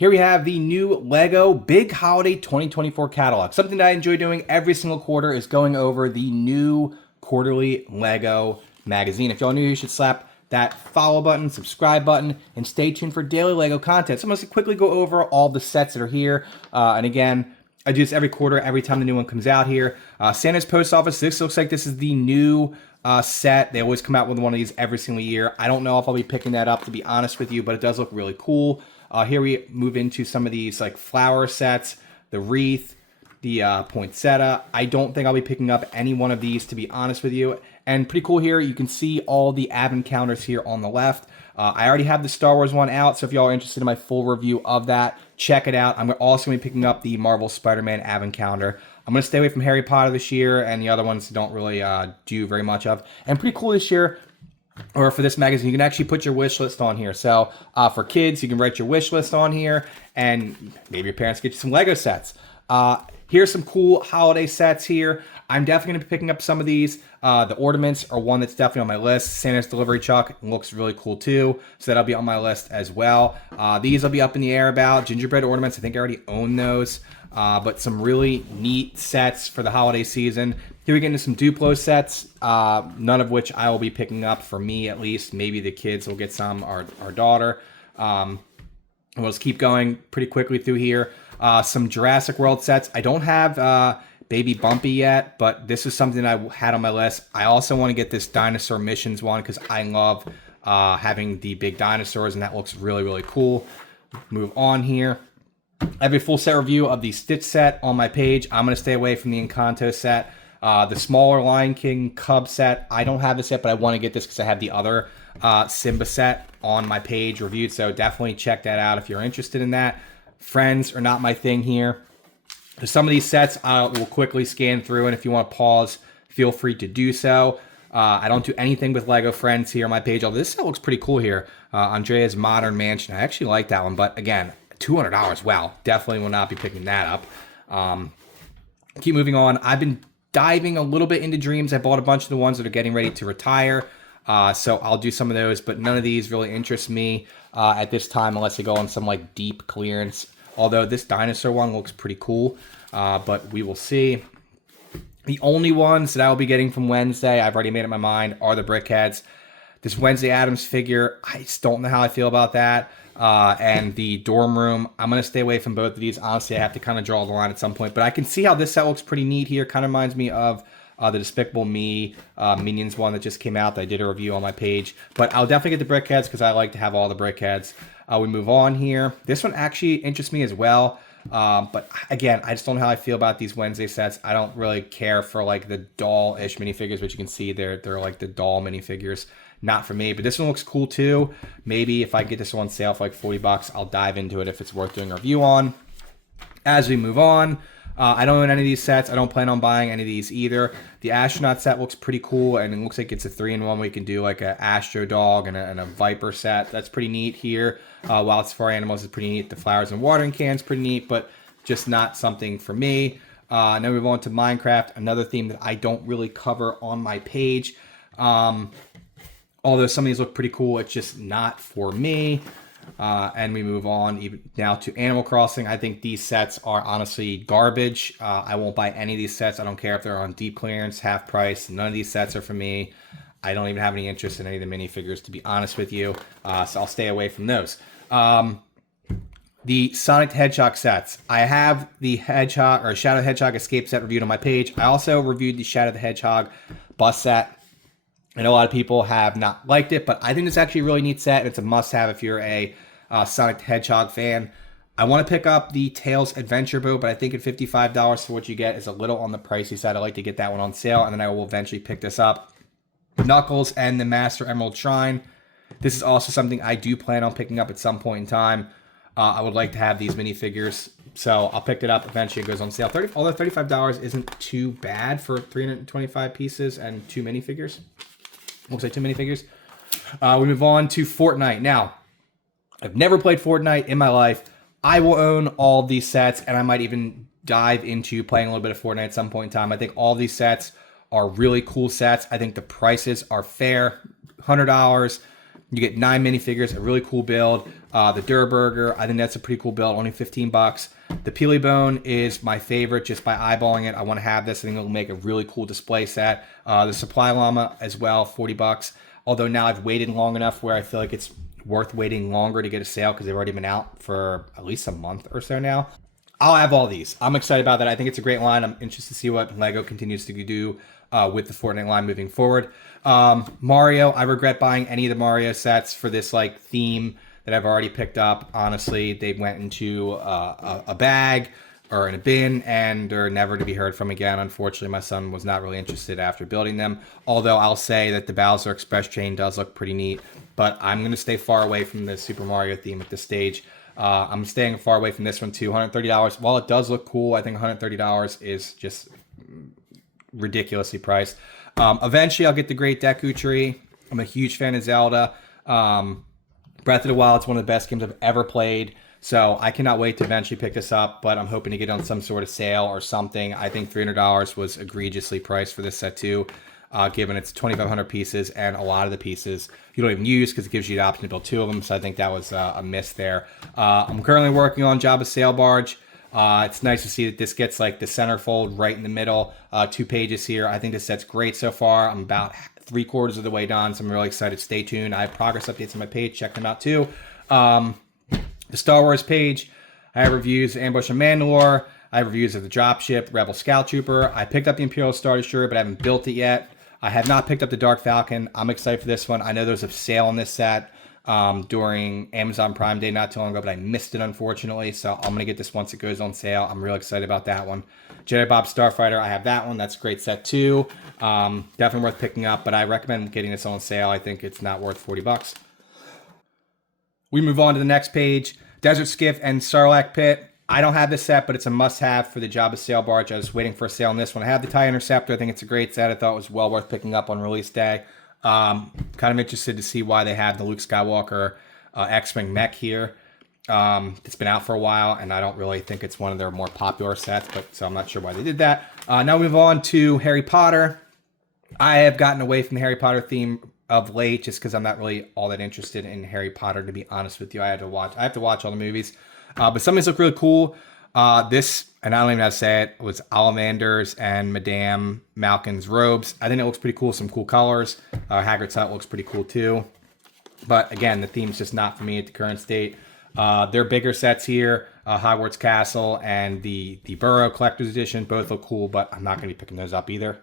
Here we have the new LEGO Big Holiday 2024 catalog. Something that I enjoy doing every single quarter is going over the new quarterly LEGO magazine. If y'all new, you should slap that follow button, subscribe button, and stay tuned for daily LEGO content. So I'm going to quickly go over all the sets that are here. And again, I do this every quarter, every time the new one comes out here. Santa's Post Office, this looks like this is the new set. They always come out with one of these every single year. I don't know if I'll be picking that up, to be honest with you, but it does look really cool. Here we move into some of these like flower sets, the wreath, the poinsettia. I don't think I'll be picking up any one of these, to be honest with you. And pretty cool here, you can see all the advent calendars here on the left. I already have the Star Wars one out, so if y'all are interested in my full review of that, check it out. I'm also going to be picking up the Marvel Spider-Man advent calendar. I'm going to stay away from Harry Potter this year, and the other ones don't really do very much of. And pretty cool this year, or for this magazine, you can actually put your wish list on here. So for kids, you can write your wish list on here, and maybe your parents get you some Lego sets. Here's some cool holiday sets here. I'm definitely going to be picking up some of these. The ornaments are one that's definitely on my list. Santa's delivery truck looks really cool too, so that'll be on my list as well. These will be up in the air about. Gingerbread ornaments, I think I already own those. But some really neat sets for the holiday season. Here we get into some Duplo sets, none of which I will be picking up, for me at least. Maybe the kids will get some, our daughter. We'll just keep going pretty quickly through here. Some Jurassic World sets. I don't have Baby Bumpy yet, but this is something I had on my list. I also want to get this Dinosaur Missions one because I love having the big dinosaurs, and that looks really, really cool. Move on here. I have a full set review of the Stitch set on my page. I'm going to stay away from the Encanto set. The smaller Lion King Cub set, I don't have this yet, but I want to get this because I have the other Simba set on my page reviewed, so definitely check that out if you're interested in that. Friends are not my thing here. Some of these sets I will quickly scan through, and if you want to pause, feel free to do so. I don't do anything with Lego Friends here on my page, although this set looks pretty cool here. Andrea's Modern Mansion, I actually like that one, but again, $200, wow, definitely will not be picking that up. Keep moving on. I've been diving a little bit into Dreams. I bought a bunch of the ones that are getting ready to retire, so I'll do some of those, but none of these really interest me at this time unless they go on some like deep clearance. Although this dinosaur one looks pretty cool, but we will see. The only ones that I will be getting from Wednesday, I've already made up my mind, are the Brickheads. This Wednesday Addams figure, I just don't know how I feel about that. And the Dorm Room, I'm going to stay away from both of these. Honestly, I have to kind of draw the line at some point. But I can see how this set looks pretty neat here. Kind of reminds me of the Despicable Me Minions one that just came out that I did a review on my page. But I'll definitely get the Brickheads because I like to have all the Brickheads. We move on here. This one actually interests me as well. But again, I just don't know how I feel about these Wednesday sets. I don't really care for like the doll-ish minifigures, which you can see they're like the doll minifigures. Not for me, but this one looks cool too. Maybe if I get this one on sale for like $40, I'll dive into it if it's worth doing a review on. As we move on, I don't own any of these sets. I don't plan on buying any of these either. The astronaut set looks pretty cool, and it looks like it's a 3-in-1 where you can do like an Astro Dog and a Viper set. That's pretty neat here. Wild Safari Animals is pretty neat. The flowers and watering cans pretty neat, but just not something for me. Now we move on to Minecraft, another theme that I don't really cover on my page. Although some of these look pretty cool, it's just not for me. And we move on even now to Animal Crossing. I think these sets are honestly garbage. I won't buy any of these sets. I don't care if they're on deep clearance, half price. None of these sets are for me. I don't even have any interest in any of the minifigures, to be honest with you. So I'll stay away from those. The Sonic the Hedgehog sets. I have the Hedgehog or Shadow the Hedgehog Escape set reviewed on my page. I also reviewed the Shadow the Hedgehog bus set. I know a lot of people have not liked it, but I think it's actually a really neat set. It's a must-have if you're a Sonic the Hedgehog fan. I want to pick up the Tails Adventure Boat, but I think at $55 for what you get is a little on the pricey side. I'd like to get that one on sale, and then I will eventually pick this up. Knuckles and the Master Emerald Shrine. This is also something I do plan on picking up at some point in time. I would like to have these minifigures, so I'll pick it up eventually. It goes on sale. Although $35 isn't too bad for 325 pieces and 2 minifigures. Looks like 2 minifigures. We move on to Fortnite. Now, I've never played Fortnite in my life. I will own all these sets, and I might even dive into playing a little bit of Fortnite at some point in time. I think all these sets are really cool sets. I think the prices are fair. $100. You get 9 minifigures, a really cool build. The Durr Burger, I think that's a pretty cool build, only 15 bucks. The Peely Bone is my favorite just by eyeballing it. I want to have this. I think it'll make a really cool display set. The Supply Llama as well, 40 bucks. Although now I've waited long enough where I feel like it's worth waiting longer to get a sale because they've already been out for at least a month or so now. I'll have all these. I'm excited about that. I think it's a great line. I'm interested to see what LEGO continues to do with the Fortnite line moving forward. Mario, I regret buying any of the Mario sets for this like theme that I've already picked up. Honestly, they went into a bag or in a bin and they're never to be heard from again. Unfortunately, my son was not really interested after building them. Although I'll say that the Bowser Express chain does look pretty neat, but I'm going to stay far away from the Super Mario theme at this stage. I'm staying far away from this one too. $130. While it does look cool, I think $130 is just ridiculously priced. Eventually, I'll get the Great Deku Tree. I'm a huge fan of Zelda. Breath of the Wild is one of the best games I've ever played. So I cannot wait to eventually pick this up, but I'm hoping to get on some sort of sale or something. I think $300 was egregiously priced for this set too, given it's 2,500 pieces, and a lot of the pieces you don't even use because it gives you the option to build 2 of them. So I think that was a miss there. I'm currently working on Jabba Sail Barge. It's nice to see that this gets like the centerfold right in the middle. 2 pages here. I think this set's great so far. I'm about 3/4 of the way done, so I'm really excited. Stay tuned. I have progress updates on my page. Check them out too. The Star Wars page, I have reviews of Ambush and Mandalore. I have reviews of the Dropship, Rebel Scout Trooper. I picked up the Imperial Star Destroyer, but I haven't built it yet. I have not picked up the Dark Falcon. I'm excited for this one. I know there's a sale on this set during Amazon Prime Day not too long ago, but I missed it unfortunately. So I'm going to get this once it goes on sale. I'm really excited about that one. Jedi Bob Starfighter, I have that one. That's a great set too. Definitely worth picking up, but I recommend getting this on sale. I think it's not worth 40 bucks. We move on to the next page. Desert Skiff and Sarlacc Pit. I don't have this set, but it's a must-have for the Jabba Sail Barge. I was waiting for a sale on this one. I have the TIE Interceptor. I think it's a great set. I thought it was well worth picking up on release day. Kind of interested to see why they have the Luke Skywalker X-Wing mech here. It's been out for a while, and I don't really think it's one of their more popular sets, but so I'm not sure why they did that. Now we move on to Harry Potter. I have gotten away from the Harry Potter theme of late just because I'm not really all that interested in Harry Potter, to be honest with you. I have to watch all the movies. But some of these look really cool. This, and I don't even know how to say it, was Ollivander's and Madame Malkin's robes. I think it looks pretty cool. Some cool colors. Hagrid's hut looks pretty cool too. But again, the theme's just not for me at the current state. Their bigger sets here, Hogwarts Castle and the Burrow Collector's Edition, both look cool, but I'm not going to be picking those up either.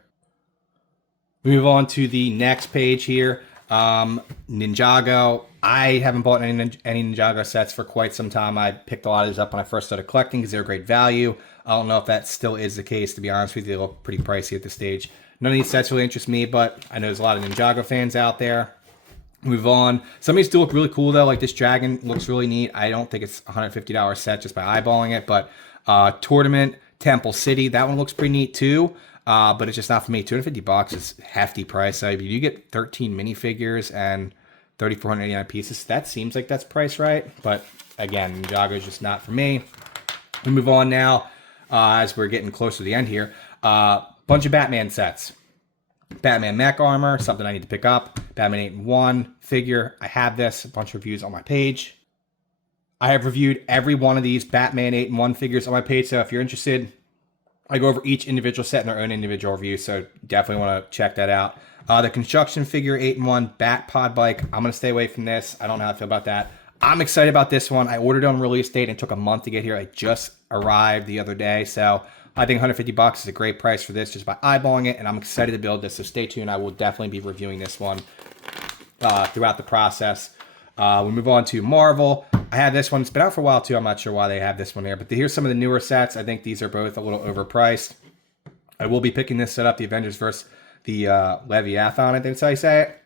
We move on to the next page here. Ninjago. I haven't bought any Ninjago sets for quite some time. I picked a lot of these up when I first started collecting because they were great value. I don't know if that still is the case, to be honest with you. They look pretty pricey at this stage. None of these sets really interest me, but I know there's a lot of Ninjago fans out there. Move on. Some of these do look really cool though. Like this dragon looks really neat. I don't think it's a $150 set just by eyeballing it, but Tournament, Temple City, that one looks pretty neat too. But it's just not for me. $250 is a hefty price. So you get 13 minifigures and 3,489 pieces. That seems like that's priced right. But again, Ninjago is just not for me. We move on now as we're getting close to the end here. Bunch of Batman sets. Batman mech armor, something I need to pick up. Batman 8 in 1 figure. I have this. A bunch of reviews on my page. I have reviewed every one of these Batman 8 in 1 figures on my page. So if you're interested, I go over each individual set in their own individual review, so definitely want to check that out. The construction figure 8 in 1 Bat Pod Bike. I'm going to stay away from this. I don't know how I feel about that. I'm excited about this one. I ordered it on release date and it took a month to get here. I just arrived the other day, so I think $150 is a great price for this just by eyeballing it, and I'm excited to build this, so stay tuned. I will definitely be reviewing this one throughout the process. We move on to Marvel. I have this one. It's been out for a while too. I'm not sure why they have this one here, but here's some of the newer sets. I think these are both a little overpriced. I will be picking this set up, the Avengers versus the Leviathan, I think that's how you say it.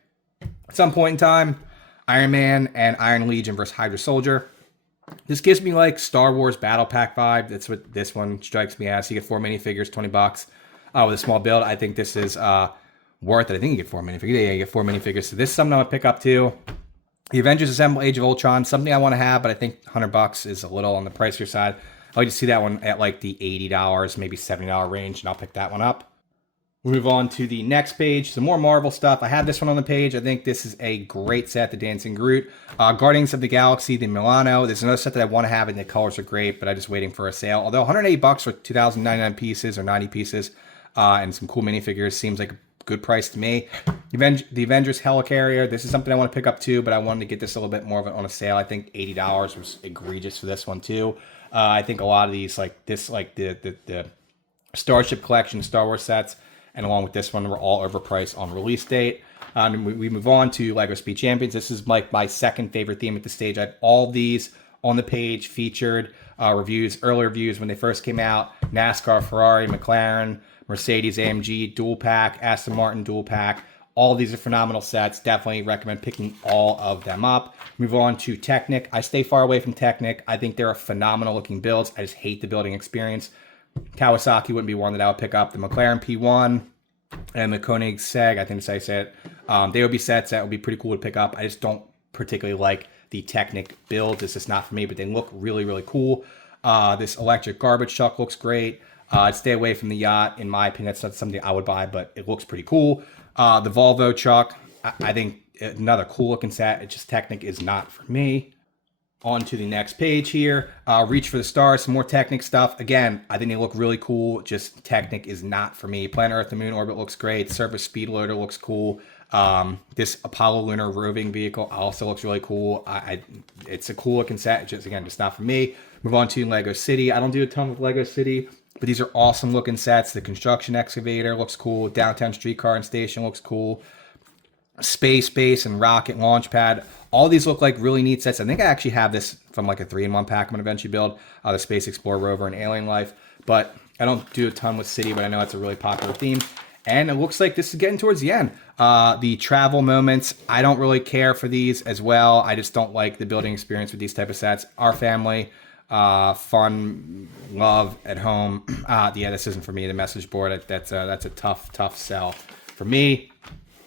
At some point in time, Iron Man and Iron Legion versus Hydra Soldier. This gives me like Star Wars Battle Pack vibe. That's what this one strikes me as. You get 4 minifigures, $20 with a small build. I think this is worth it. I think you get 4 minifigures. Yeah, you get 4 minifigures. So this is something I would pick up too. The Avengers Assemble Age of Ultron, something I want to have, but I think $100 is a little on the pricier side. I like to see that one at like the $80, maybe $70 range, and I'll pick that one up. We move on to the next page, some more Marvel stuff. I have this one on the page. I think this is a great set, the Dancing Groot. Guardians of the Galaxy, the Milano. There's another set that I want to have, and the colors are great, but I'm just waiting for a sale. Although $108 for 2,099 pieces or 90 pieces and some cool minifigures seems like a good price to me. The Avengers Helicarrier. This is something I want to pick up too, but I wanted to get this a little bit more of it on a sale. I think $80 was egregious for this one too. I think a lot of these, like this, like the Starship Collection Star Wars sets, and along with this one, were all overpriced on release date. We move on to LEGO Speed Champions. This is like my second favorite theme at this stage. I have all these on the page, featured reviews, early reviews when they first came out. NASCAR, Ferrari, McLaren, Mercedes, AMG, dual pack, Aston Martin, dual pack. All of these are phenomenal sets. Definitely recommend picking all of them up. Move on to Technic. I stay far away from Technic. I think they're a phenomenal looking builds. I just hate the building experience. Kawasaki wouldn't be one that I would pick up. The McLaren P1 and the Koenigsegg, I think that's how you say it. They would be sets that would be pretty cool to pick up. I just don't particularly like the Technic builds. It's just not for me, but they look really, really cool. This electric garbage truck looks great. I'd stay away from the yacht. In my opinion, that's not something I would buy, but it looks pretty cool. The Volvo truck, I think another cool looking set. It just Technic is not for me. On to the next page here. Reach for the Stars, some more Technic stuff. Again, I think they look really cool. Just Technic is not for me. Planet Earth and Moon Orbit looks great. Surface Speed Loader looks cool. This Apollo Lunar Roving Vehicle also looks really cool. It's a cool looking set. Just not for me. Move on to Lego City. I don't do a ton with Lego City, but these are awesome looking sets. The Construction Excavator looks cool. Downtown Streetcar and Station looks cool. Space Base and Rocket Launch Pad. All these look like really neat sets. I think I actually have this from like a 3-in-1 pack I'm going to eventually build. The Space Explorer Rover and Alien Life. But I don't do a ton with City, but I know it's a really popular theme. And it looks like this is getting towards the end. The travel moments, I don't really care for these as well. I just don't like the building experience with these type of sets. Our family, fun, love at home. Yeah, this isn't for me. The message board, that's a tough sell for me.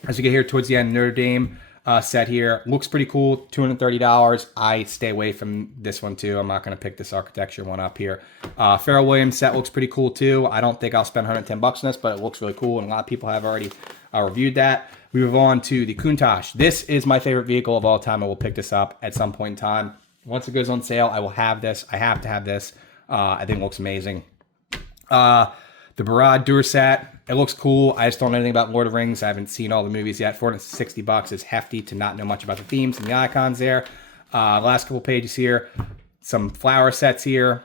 As we get here towards the end, Notre Dame set here looks pretty cool. $230. I stay away from this one too. I'm not going to pick this architecture one up here. Pharrell Williams set looks pretty cool too. I don't think I'll spend $110 on this, but it looks really cool, and a lot of people have already reviewed that. We move on to the Countach. This is my favorite vehicle of all time. I will pick this up at some point in time. Once it goes on sale, I will have this. I have to have this. I think it looks amazing. The Barad Dursat, it looks cool. I just don't know anything about Lord of the Rings. I haven't seen all the movies yet. $460 is hefty to not know much about the themes and the icons there. Last couple pages here. Some flower sets here.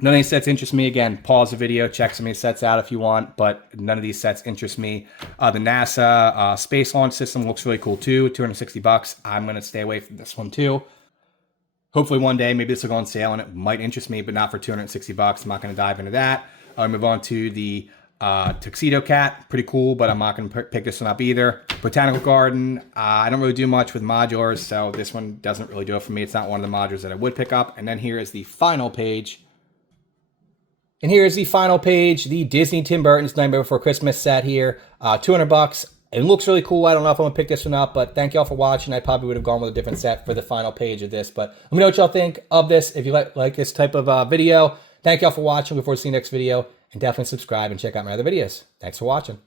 None of these sets interest me. Again, pause the video, check some of these sets out if you want, but none of these sets interest me. The NASA Space Launch System looks really cool too. $260. I'm going to stay away from this one too. Hopefully one day, maybe this will go on sale and it might interest me, but not for $260. I'm not going to dive into that. I'll move on to the Tuxedo Cat. Pretty cool, but I'm not going to pick this one up either. Botanical Garden. I don't really do much with modulars, so this one doesn't really do it for me. It's not one of the modulars that I would pick up. And then here is the final page. And here is the final page. The Disney Tim Burton's Nightmare Before Christmas set here. $200. It looks really cool. I don't know if I'm going to pick this one up, but thank y'all for watching. I probably would have gone with a different set for the final page of this, but let me know what y'all think of this. If you like this type of video, thank y'all for watching. Look forward to seeing the next video, and definitely subscribe and check out my other videos. Thanks for watching.